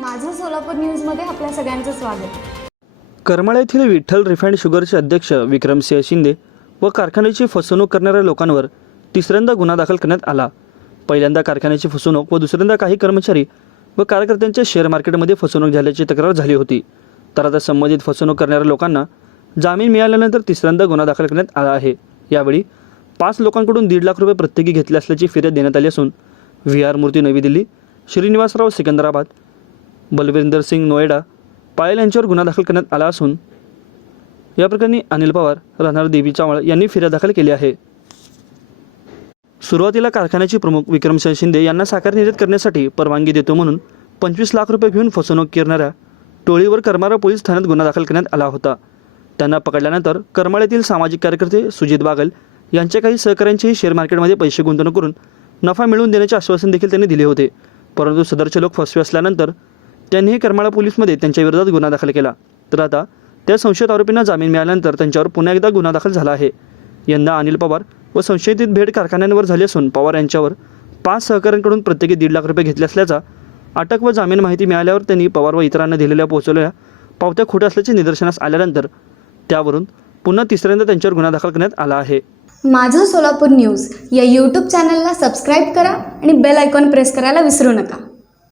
सोलापूर न्यूजमध्ये आपल्या सगळ्यांचं स्वागत. करमाळा येथील विठ्ठल रिफाईंड शुगरचे अध्यक्ष विक्रमसिंह शिंदे व कारखान्याची फसवणूक करणाऱ्या लोकांवर तिसऱ्यांदा गुन्हा दाखल करण्यात आला. पहिल्यांदा कारखान्याची फसवणूक व दुसऱ्यांदा काही कर्मचारी व कार्यकर्त्यांच्या शेअर मार्केटमध्ये फसवणूक झाल्याची तक्रार झाली होती. तर आता संबंधित फसवणूक करणाऱ्या लोकांना जामीन मिळाल्यानंतर तिसऱ्यांदा गुन्हा दाखल करण्यात आला आहे. यावेळी पाच लोकांकडून दीड लाख रुपये प्रत्येकी घेतले असल्याची फिर्याद देण्यात आली असून व्ही आर मूर्ती नवी दिल्ली श्रीनिवासराव सिकंदराबाद बलविंदर सिंग नोएडा पायल यांच्यावर गुन्हा दाखल करण्यात आला असून या प्रकरणी अनिल पवार राहणार देवी चावळ यांनी फिर्याद दाखल केली आहे. सुरुवातीला कारखान्याचे प्रमुख विक्रमसिंह शिंदे यांना साकार निर्यात करण्यासाठी परवानगी देतो म्हणून पंचवीस लाख रुपये घेऊन फसवणूक करणाऱ्या टोळीवर करमाळा पोलीस ठाण्यात गुन्हा दाखल करण्यात आला होता. त्यांना पकडल्यानंतर करमाळ्यातील सामाजिक कार्यकर्ते सुजित बागल यांच्या काही सहकाऱ्यांचेही शेअर मार्केटमध्ये पैसे गुंतवणूक करून नफा मिळवून देण्याचे आश्वासन देखील त्यांनी दिले होते. परंतु सदरचे लोक फसवे असल्यानंतर त्यांनीही करमाळा पोलीसमध्ये त्यांच्या विरोधात गुन्हा दाखल केला. तर आता त्या संशयित आरोपींना जामीन मिळाल्यानंतर त्यांच्यावर पुन्हा एकदा गुन्हा दाखल झाला आहे. यंदा अनिल पवार व संशयित भेट कारखान्यांवर झाली असून पवार यांच्यावर पाच सहकाऱ्यांकडून प्रत्येकी दीड लाख रुपये घेतले असल्याचा अटक व जामीन माहिती मिळाल्यावर त्यांनी पवार व इतरांना दिलेल्या पोहोचवलेल्या पावत्या खोट्या असल्याचे निदर्शनास आल्यानंतर त्यावरून पुन्हा तिसऱ्यांदा त्यांच्यावर गुन्हा दाखल करण्यात आला आहे. माझं सोलापूर न्यूज या यूट्यूब चॅनलला सबस्क्राईब करा आणि बेल आयकॉन प्रेस करायला विसरू नका.